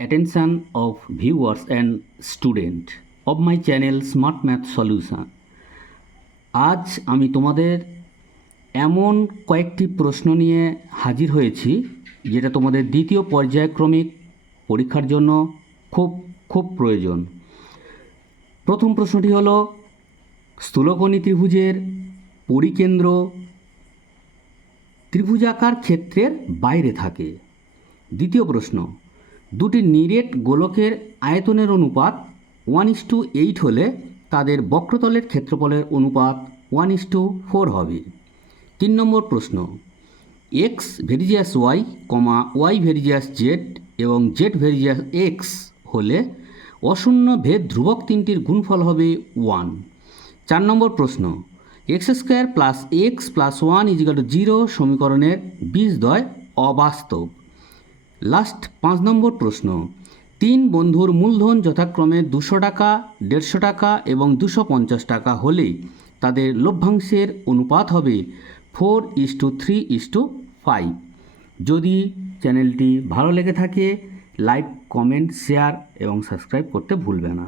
attention of viewers and student of my channel Smart Math Solution। আজ আমি তোমাদের এমন কয়েকটি প্রশ্ন নিয়ে হাজির হয়েছি যেটা তোমাদের দ্বিতীয় পর্যায়ক্রমিক পরীক্ষার জন্য খুব প্রয়োজন। প্রথম প্রশ্নটি হলো, স্থূলকোণী ত্রিভুজের পরিকেন্দ্র ত্রিভুজাকার ক্ষেত্রের বাইরে থাকে। দ্বিতীয় প্রশ্ন, দুটি নিরেট গোলকের আয়তনের অনুপাত 1:8 হলে তাদের বক্রতলের ক্ষেত্রফলের অনুপাত 1:4 হবে। 3 নম্বর প্রশ্ন, x ভেরিজিয়াস y, y ভেরিজিয়াস z এবং z ভেরিজিয়াস x হলে অশূন্য ভেদ ধ্রুবক তিনটির গুণফল হবে 1। 4 নম্বর প্রশ্ন, x² + x + 1 = 0 সমীকরণের বীজদ্বয় অবাস্তব। লাস্ট 5 নম্বর প্রশ্ন, 3 বন্ধুর মূলধন যথাক্রমে 200 টাকা, 150 টাকা এবং 250 টাকা হলে তাদের লভ্যাংশের অনুপাত হবে 4:3:5। যদি চ্যানেলটি ভালো লেগে থাকে লাইক, কমেন্ট, শেয়ার এবং সাবস্ক্রাইব করতে ভুলবে না।